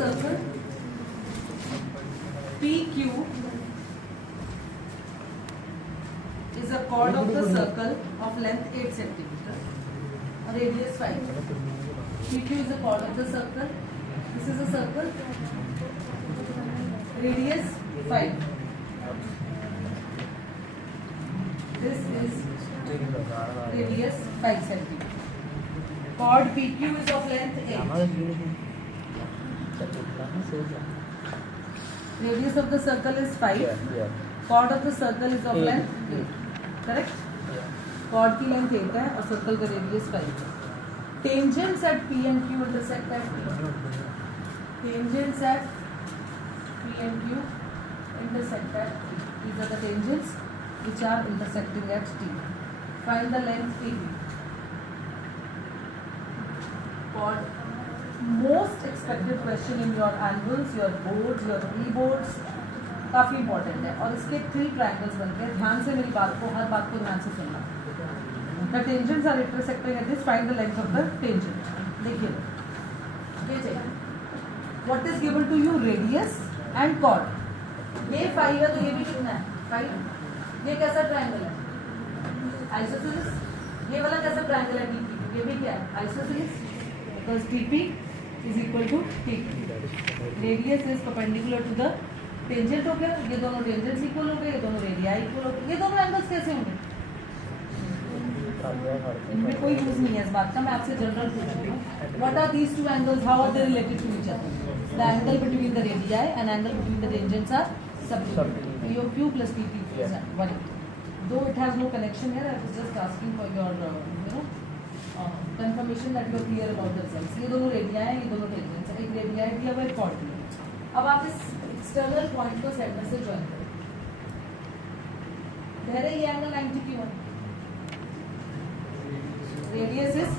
circle PQ is a chord of the circle of length 8 centimeter, radius 5. PQ is a chord of the circle. This is a circle. Radius 5. This is radius 5 centimeter. Chord PQ is of length 8. Radius of the circle is 5. Chord of the circle is of length 8. Correct? Chord की length 8 है और circle का radius 5 है. Tangents at P and Q intersect at P. Tangents at P and Q intersect at T. These are the tangents which are intersecting at T. Find the length AB. Chord. Most expected question in your angles, your boards, your e-boards, काफी important है. और इसके 3 triangles बनते हैं. ध्यान से मेरी बात को, हर बात को ध्यान से सुनना. The tangents are intersecting at this. Find the length of the tangent. देखिए, ये चाहिए. What is given to you? Radius and chord. ये 5 है तो ये भी कितना है? 5. ये कैसा ट्रायंगल है? Isosceles. ये वाला कैसा ट्रायंगल है? TP. ये भी क्या है? Isosceles. Because TP is equal to TQ. Radius is perpendicular to the tangent. हो गया. ये दोनों tangents equal हो गए. ये दोनों radii equal हो गए. ये दोनों angles कैसे होंगे? इनमें कोई यूज नहीं है इस बात का. मैं आपसे जनरल पूछ रही हूँ. What are these 2 angles? How are they related to each other? The angle between the radii and angle between the tangents are subtangent. POQ plus TP is 1. Though it has no connection here, I was just asking for your confirmation that you are clear about the results. ये दोनों radii हैं, ये दोनों tangents हैं. एक radii दिया हुआ है, एक chord दिया हुआ है. अब आप इस external point को center से join करें. धैर्य ये angle 90 क्यों है? Radius is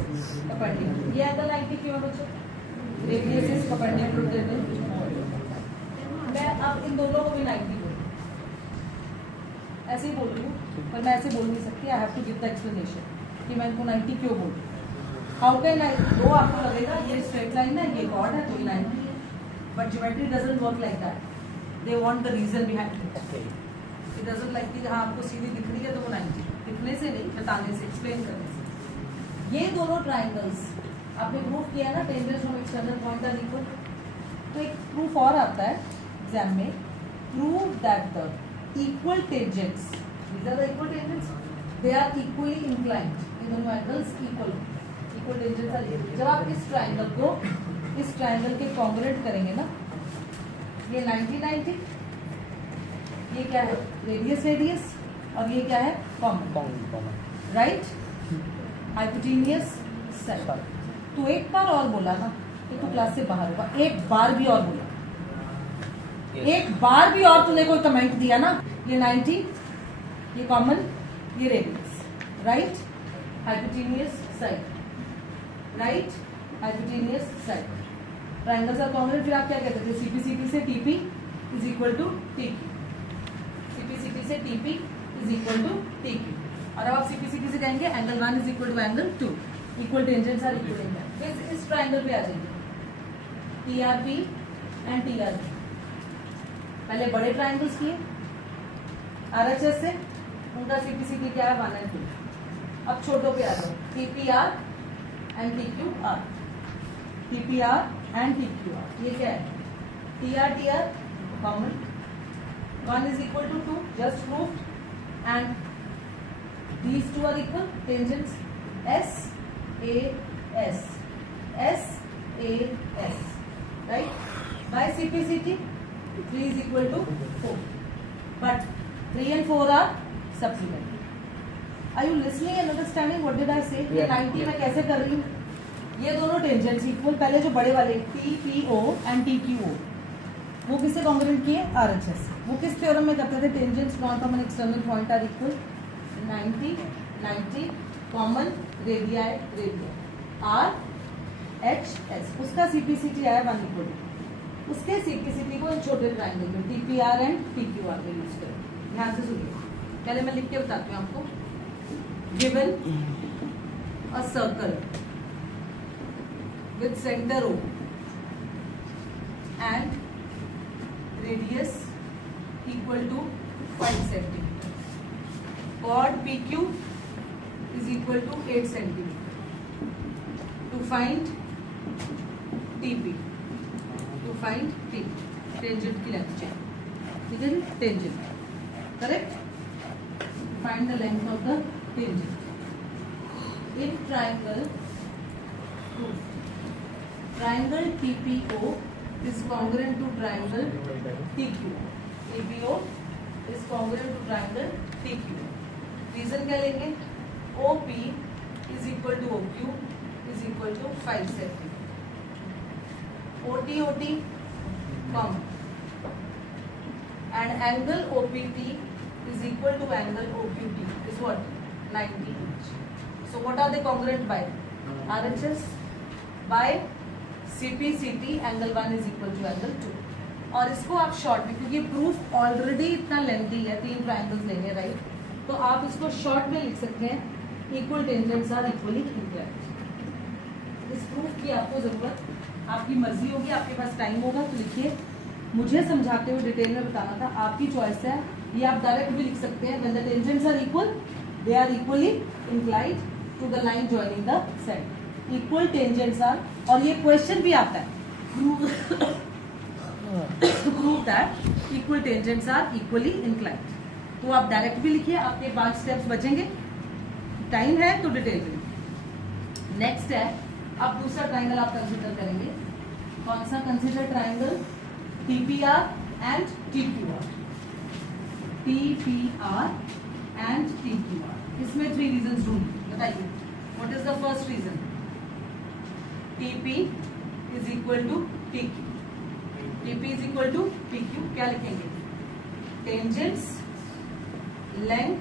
perpendicular. ये angle 90 क्यों है बच्चों? Radius is perpendicular to the. मैं अब इन दोनों को भी 90 बोलूँ. ऐसे ही बोल रही हूँ, पर मैं ऐसे बोल नहीं सकती. I have to give the explanation कि मैं इनको 90 क्यों बोल रही हूँ. How can I? दो आपको लगेगा ये straight line है, ये chord है, तो ये 90 है. But geometry doesn't work like that. They want the reason behind it. It doesn't like कि हाँ आपको सीधी दिख रही है तो वो 90. दिखने से नहीं, बताने से, explain करने से. ये दोनों triangles आपने प्रूफ किया ना, tangents from external point are equal. तो एक प्रूफ और आता है एग्जाम में. Prove that the equal tangents, these are the equal tangents, they are equally inclined. ये दोनों angles equal tangents are equal. जब आप इस ट्रायंगल को इस ट्रायंगल के कॉन्ग्रुएंट करेंगे ना, ये 90-90, ये क्या है? रेडियस और ये क्या है? कॉमन. राइट? Hypotenuse side. तो एक बार और बोला ना तो क्लास से बाहर होगा. एक बार भी और बोला, एक बार भी और तूने कोई कमेंट दिया ना, ये 90, ये कॉमन, ये radius. Right? Hypotenuse side. Right? Hypotenuse side. Triangles are congruent. फिर आप क्या कहते थे? CPCT से TP is equal to TQ. CPCT से TP is equal to TQ. और अब आप CPCT से कहेंगे angle 1 is equal to angle 2. Equal tangents are equal in that. फिर इस ट्रायंगल पे आ जाएंगे TRP एंड TRP. पहले बड़े ट्रायंगल्स किए RHS से, उनका CPCT क्या है? 1 and 2. अब छोटों पे आ जाओ. TPR and TQR. TPR and TQR. ये क्या है? TR common. 1 is equal to 2, just proved. And these two are equal. Tangents SAS. Right? By CPCT 3 is equal to 4. But 3 and 4 are supplementary. Are you listening and understanding what did I say? ये 90 मैं कैसे कर रही हूँ? ये दोनों tangents equal. पहले जो बड़े वाले TPO एंड TQO, वो किससे कॉन्ग्रुएंट किए? RHS. वो किस थ्योरम में करते थे? Tangents drawn from an external point are equal. 90 common, radii RHS. उसका CPCT आया 1 इक्वल टू. उसके CPCT को इन छोटे ट्रायंगल में TPR एंड TQR में यूज करें. ध्यान से सुनिए, पहले मैं लिख के बताती हूँ आपको. Given a circle with center O and radius equal to 5 centimeter. Chord PQ is equal to 8 centimeter. To find TP, tangent की लेंथ चाहिए, ठीक है जी, tangent, correct? Find the length of the tangent. In triangle TPO is congruent to triangle TQ. TPO is congruent to triangle TQ. Reason क्या लेंगे? OP is equal to OQ is equal to 5 cm. OT common. And angle OPT is equal to angle OQT is what? 90 inch. So what are they congruent by? RHS by CPCT, angle 1 is equal to angle 2. और इसको आप short में, क्योंकि proof already इतना lengthy है, 3 triangles लेंगे right, तो आप इसको शॉर्ट में लिख सकते हैं, equal tangents are equally inclined. इस प्रूफ की आपको जरूरत, आपकी मर्जी होगी, आपके पास टाइम होगा तो लिखिए। मुझे समझाते हुए डिटेल में बताना था, आपकी चॉइस है। ये आप डायरेक्ट भी लिख सकते हैं, when the tangents are equal they are equally inclined to the line joining the set. Equal tangents are, और ये क्वेश्चन भी आता है, prove that equal tangents are equally inclined. तो आप डायरेक्ट भी लिखिए, आपके 5 स्टेप्स बचेंगे, टाइम है तो डिटेल में। नेक्स्ट है, अब दूसरा ट्राइंगल आप कंसीडर करेंगे। कौन सा consider triangle? TPR and TQR। TPR and TQR, इसमें 3 रीजंस ढूंढिए, बताइए। What is the first reason? TP is equal to TQ। TP is equal to PQ, क्या लिखेंगे? Tangents, length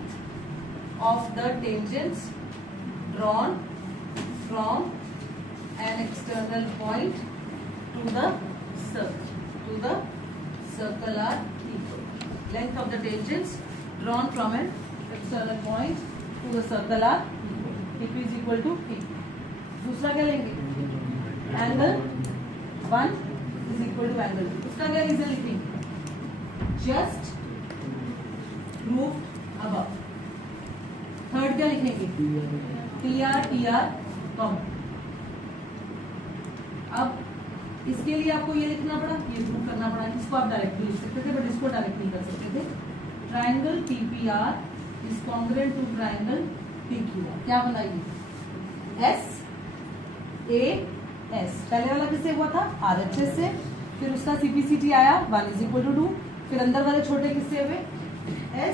of the tangents drawn from an external point to the circle are equal. Length of the tangents drawn from an external point to the circle are equal. TP is equal to P. दूसरा क्या लेंगे? Angle 1 is equal to angle 2. उसका क्या reason लिखेंगे? Just proved above. Third क्या लिखेंगे? TR common. अब इसके लिए आपको ये लिखना पड़ा, ये प्रूव करना पड़ा। इसको आप डायरेक्टली लिख सकते थे, बट इसको डायरेक्ट नहीं कर सकते थे। Triangle TPR is congruent to triangle TQR। क्या बनाइए? SAS। पहले वाला किससे हुआ था? RHS से, फिर उसका CPCT आया 1 इज इक्वल टू 2, फिर अंदर वाले छोटे किससे हुए?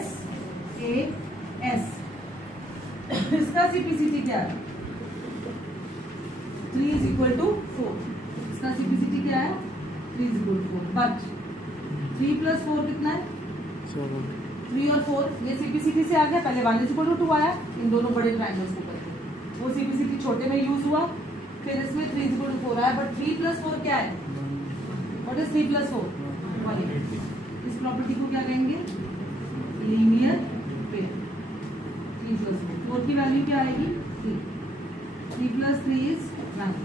SAS। इसका CPCT क्या है? 3 is equal to 4। इसका CPCT क्या है? 3 is equal to 4। But 3 plus 4 कितना है? 3 और 4, ये CPCT से आ गया। पहले 1 is equal to 2 आया, इन दोनों बड़े ट्राइंगल्स को करके वो CPCT छोटे में यूज हुआ, फिर इसमें 3 is equal to 4 आया। बट 3 plus 4 क्या है? What is 3 plus 4? 1। इस प्रॉपर्टी को क्या कहेंगे? Linear pair. 3 plus 4 की वैल्यू क्या आएगी? 3। 3 plus 3 is 9.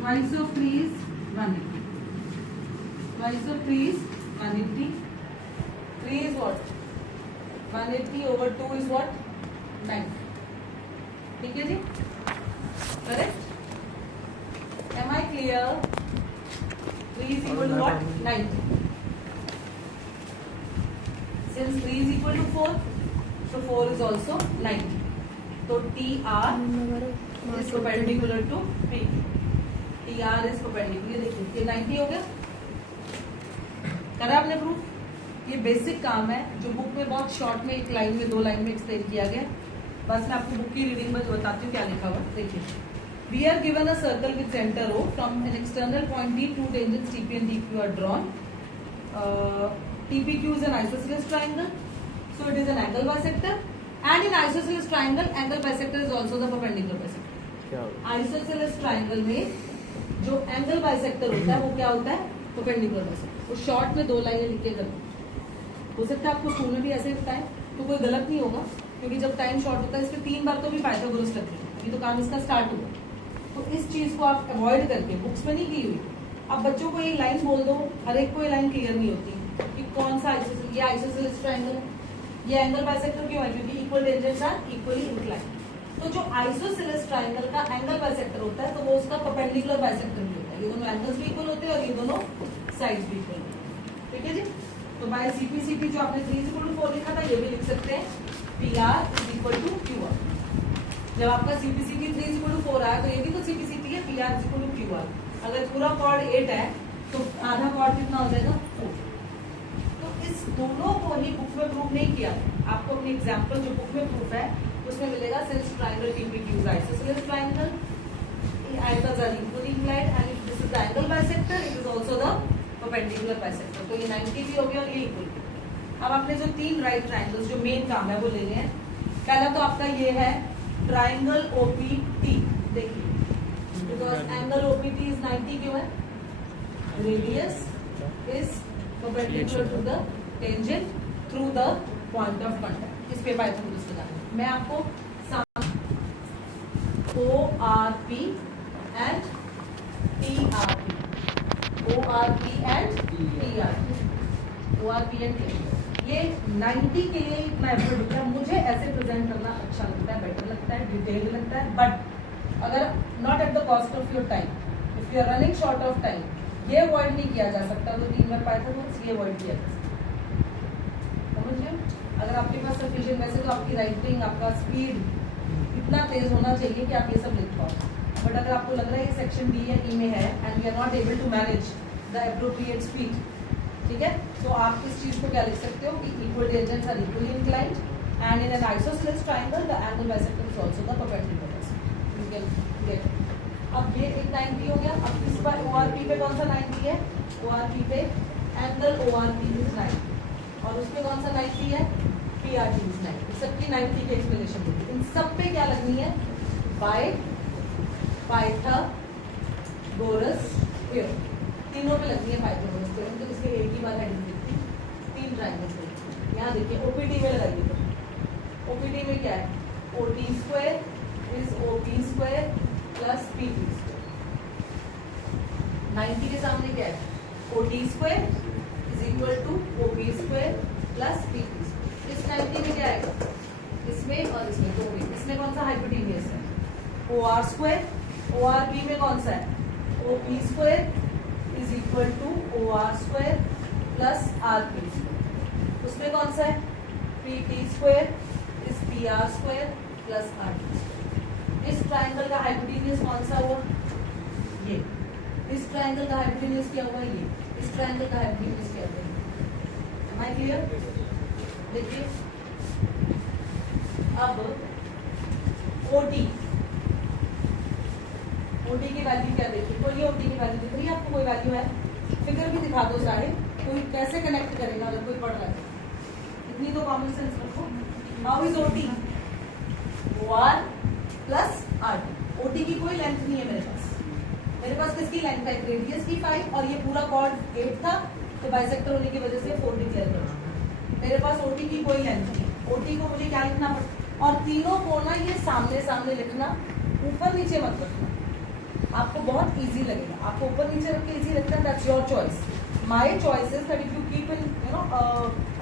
Twice of 3 is 180. Twice of 3 is 180. 3 is what? 180 over 2 is what? 90. ठीक है जी? Correct? Am I clear? 3 is equal to what? 90. Since 3 is equal to 4, so 4 is also 90. तो TR is perpendicular to P. TR is perpendicular, देखिए ये 90 हो गया। करा आपने proof? ये बेसिक काम है जो बुक में बहुत शॉर्ट में, एक लाइन में, 2 लाइन में एक्सप्लेन किया गया। बस मैं आपको बुक की रीडिंग में बताती हूँ क्या लिखा हुआ। देखिए, we are given a circle with centre O from an external point D, 2 tangents TP and TQ are drawn. TPQ is an isosceles triangle, so it is an angle bisector. And in isosceles triangle, angle bisector is also the perpendicular bisector. Isosceles triangle में जो angle bisector होता है वो क्या होता है? Perpendicular bisector। वो short में 2 लाइनें लिख के करो। हो सकता है आपको स्कूल में भी ऐसे बताएं तो कोई गलत नहीं होगा, क्योंकि जब टाइम शॉर्ट होता है इसमें 3 बार तो भी पाइथागोरस लगते हैं। अभी तो काम इसका स्टार्ट हुआ, तो इस चीज को आप अवॉइड करके, बुक्स में नहीं की हुई, अब बच्चों को ये लाइन बोल दो, हर एक को ये लाइन क्लियर नहीं होती कि कौन सा आइसोसेलेस, ये आइसोसेलेस ट्रायंगल है, ये एंगल बाइसेक्टर क्यों है, क्योंकि equal tangents are equally inclined. तो जो आइसोसेलेस ट्रायंगल का एंगल बाइसेक्टर होता है तो वो उसका परपेंडिकुलर बाइसेक्टर भी होता है। ये दोनों एंगल्स भी इक्वल होते हैं और ये दोनों साइड्स भी इक्वल होते हैं। ठीक है जी। तो बाय सीपीसीपी जो आपने 3:4 लिखा था, ये भी लिख सकते हैं PR = QR। जब आपका सीपीसीपी 3:4 आया तो ये भी तो सीपीसीपी है, PR = QR। अगर पूरा कॉर्ड 8 है तो आधा कॉर्ड कितना हो जाएगा 4। तो इस दोनों को ही बुक में प्रूफ नहीं किया, आपको अपनी एग्जाम्पल जो बुक में प्रूफ है उसमें मिलेगा since triangle TPQ is isosceles triangle, angles are equally inclined and if this is the angle bisector, it is also the perpendicular bisector। तो ये 90 भी हो गया और ये इक्वल भी। अब आपने जो 3 राइट ट्रायंगल्स जो मेन काम है वो ले लिए हैं। पहला तो आपका ये है ट्रायंगल OPT, देखिए बिकॉज एंगल OPT इज 90 क्यों है, radius is perpendicular to the tangent through the point of contact. इस पे पाइथागोरस लगाना है। मैं आपको ORP and TRP, ORP and TRP, ORP and TRP, ये 90 के लिए इतना एफर्ट होता है। मुझे ऐसे प्रेजेंट करना अच्छा लगता है, बेटर लगता है, डिटेल्ड लगता है, बट अगर not at the cost of your time, if you are running short of time, ये अवॉइड नहीं किया जा सकता तो 3 बार पाइथागोरस ये अवॉइड किया जा सकता है। समझिए, अगर आपके पास सफिशिएंट, वैसे तो आपकी राइटिंग, आपका स्पीड इतना तेज होना चाहिए कि आप ये सब लिख पाओ, बट अगर आपको लग रहा है ये सेक्शन D या E में है and you are not able to manage the appropriate speed, ठीक है, तो आप इस चीज को क्या लिख सकते हो कि equal tangents are equally inclined and in an isosceles triangle the angle bisector is also the perpendicular bisector. You can get. अब ये एक 90 हो गया। अब इस पर ORP पे कौन सा 90 है, ORP पे एंगल ORP इज 90 और उसमें कौन सा 90 है, PRT इज 90। सबकी 90 की एक्सप्लेनेशन देती है। इन सब पे क्या लगनी है, बाय पाइथागोरस थ्योरम, तीनों पे लगनी है पाइथागोरस थ्योरम। तो इसके एक ही बार हेडिंग देखती है, 3 ट्रायंगल्स देखती। यहाँ देखिए OPT में लगाइए, तो OPT में क्या है, OT² is OP² plus PT²। 90 के सामने क्या है, OT² is equal to OP² plus PT²। इस 90 में क्या आएगा, इसमें और इसमें तो इसमें कौन सा हाइपोटेन्यूस है, OR²। ORP में कौन सा है, OP² is equal to OR² plus RP²। उसमें कौन सा है, PT² is PR² plus RP²। इस ट्रायंगल का हाइपोटेन्यूस कौन सा हुआ, ये। इस ट्रायंगल का हाइपोटेन्यूस क्या हुआ, ये। इस ट्रायंगल का हाइपोटेन्यूस क्या हुआ, एम आई क्लियर। देखिए अब OT की वैल्यू क्या देखिए, कोई OT की वैल्यू दिख रही है आपको, कोई वैल्यू है, फिगर भी दिखा दो सारे, कोई कैसे कनेक्ट करेगा अगर कोई पढ़ रहा है, इतनी तो कॉमन सेंस रखो। How is OT, OR plus RT। OT की कोई लेंथ नहीं है मेरे पास किसकी लेंथ है, रेडियस की 5 और ये पूरा कॉर्ड 8 था तो बाइसेक्टर होने की वजह से 4 डिक्लेयर कर। मेरे पास OT की कोई लेंथ नहीं, OT को मुझे क्या लिखना पड़ता, और तीनों को ना ये सामने सामने लिखना, ऊपर नीचे मत रखना, आपको बहुत इजी लगेगा। आपको ऊपर नीचे रख के इजी लगता है, that's your choice. My choice is that if you keep in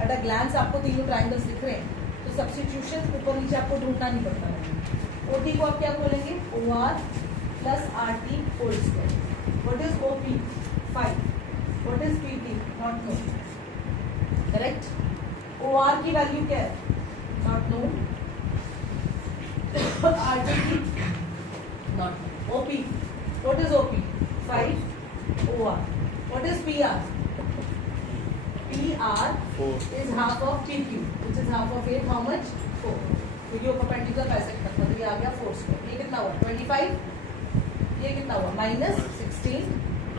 at a glance आपको तीनों ट्रायंगल्स दिख रहे हैं तो सब्स्टिट्यूशन ऊपर नीचे आपको ढूंढना नहीं पड़ता है। OT को आप क्या बोलेंगे, OR plus RT whole square. What is OP, 5। What is PT, not know, correct. OR की वैल्यू क्या है, नॉट नो। RT की not know. OP, what is OP, 5 OR। What is PR, PR is half of PQ, which is half of 8, how much, 4। तो ये perpendicular bisector मतलब ये आ गया 4²। ये कितना हुआ 25, ये कितना हुआ -16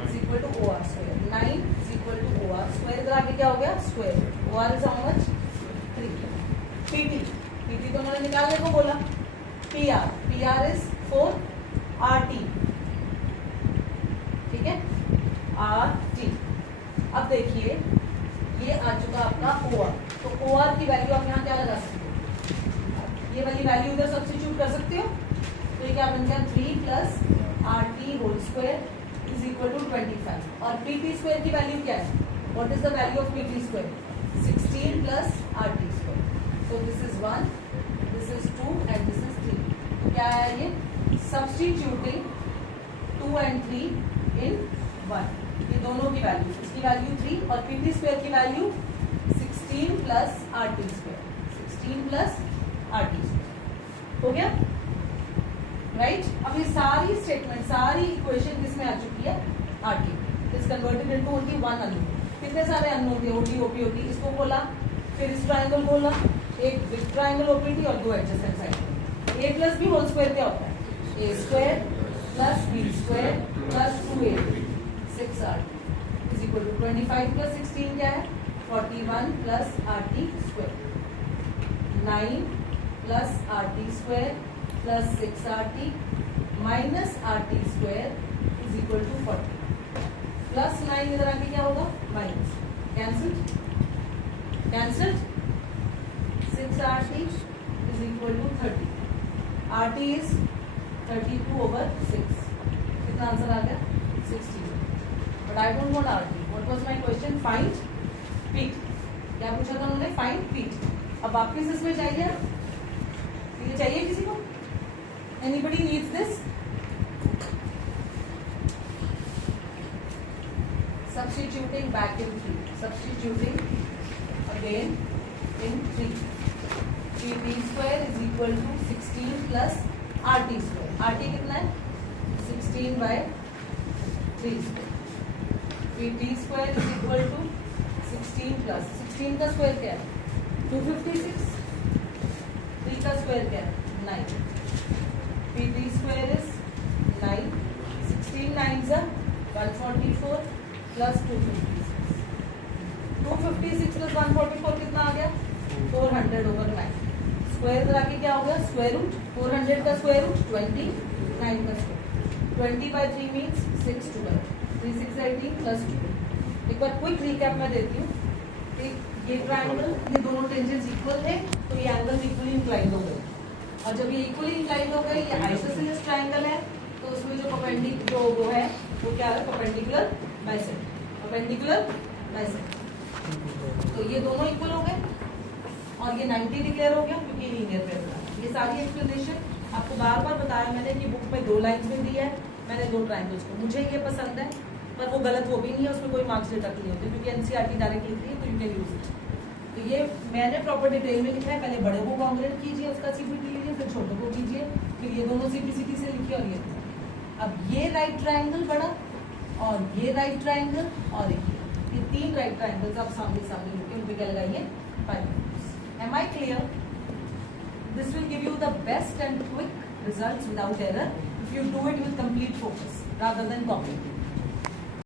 is equal to OR²। 9 is equal to OR², इधर आगे क्या हो गया square, OR is how much 3। PT तो मैंने निकालने को बोला। PR इज 4 RT, ठीक है, RT। अब देखिए ये आ चुका आपका OR, तो OR की वैल्यू आप यहाँ क्या लगा सकते हो, ये वाली वैल्यू इधर सब्स्टिट्यूट कर सकते हो, तो ये क्या बन गया 3 plus RT whole square is equal to 25 और पी टी स्क्वायर की वैल्यू क्या है? What is the value of P T square? 16 plus R T square. So this is 1, this is 2 and this is 3। क्या है ये? Substituting 2 and 3 in 1, ये दोनों की वैल्यू, इसकी वैल्यू 3 और पी टी स्क्वायर की value 16 plus R T square, 16 plus R T square. हो गया राइट? अब ये सारी स्टेटमेंट, सारी इक्वेशन किसमें आ चुकी है? R T. Is converted into only one unknown. कितने सारे अननोन थे? ओटी ओपी ओटी, इसको बोला, फिर इस ट्राइंगल बोला, एक बिग ट्राइंगल ओपीटी और दो adjacent side. A plus B whole square क्या होता है? A square plus B square plus 2ab 6r is equal to 25 plus 16 क्या है? 41 plus R T square, 9 plus R T square plus 6rt minus R T square is equal to 40 plus 9 इधर आके क्या होगा? Minus, cancelled cancelled, 6rt is equal to 30, rt is 32/6। कितना answer आ गया? 60। But I don't want rt। What was my question? Find पीट। क्या पूछा था उन्होंने? फाइंड पीट। अब वापस इसमें चाहिए, ये चाहिए किसी को? Anybody needs this? Substituting back in 3, substituting again in 3, 3t square is equal to 16 plus rt square। rt कितना है? 16 by 3 square। 3t square is equal to 16 plus 16 का स्क्वायर क्या है? 256। 3 का स्क्वायर क्या है? 9। 3t square is 9, 16 9s are 144 plus 256, 256 plus 144 कितना आ गया? 400/9। स्क्वायर करा के क्या हो गया? Square root. 400 का स्क्वायर रूट 20, 9 का स्क्वायर 20/3 मीन्स 6 12, 3 6 18 प्लस 2। एक बार क्विक रिकैप मैं देती हूँ। ये ट्राइंगल, ये दोनों टेंजेंट्स इक्वल थे तो ये एंगल इक्वली इंक्लाइंड हो गए, और जब ये इक्वली इंक्लाइंड हो गए, ये आइसोसेलेस ट्राइंगल है तो उसमें जो वो है वो क्या है? Perpendicular bisector, perpendicular bisector. तो ये दोनों इक्वल हो गए और ये 90 डिक्लेयर हो गया क्योंकि लीनियर पेयर था। ये सारी एक्सप्लेनेशन आपको बार बार बताया मैंने कि बुक में 2 लाइन्स में दी है मैंने 2 ट्राइंगल्स को। मुझे ये पसंद है पर वो गलत वो भी नहीं है, उसमें कोई मार्क्स डेटा नहीं होते क्योंकि एनसीईआरटी डायरेक्ट लिखती है तो यू कैन यूज इट। तो ये मैंने प्रॉपर डिटेल में लिखा है। पहले बड़े को कॉन्ग्रेट कीजिए, उसका सीपीटी लीजिए, फिर छोटे को कीजिए, फिर ये दोनों सीपीसीटी से लिखिए और ये। अब ये राइट ट्राइंगल बड़ा और ये राइट ट्राइंगल और ये 3 राइट ट्राइंगल्स आप सामने सामने लिखिए, उन पे क्या लगाइए? 5। Am I clear? This will give you the best and quick results without error if you do it with complete focus rather than copying.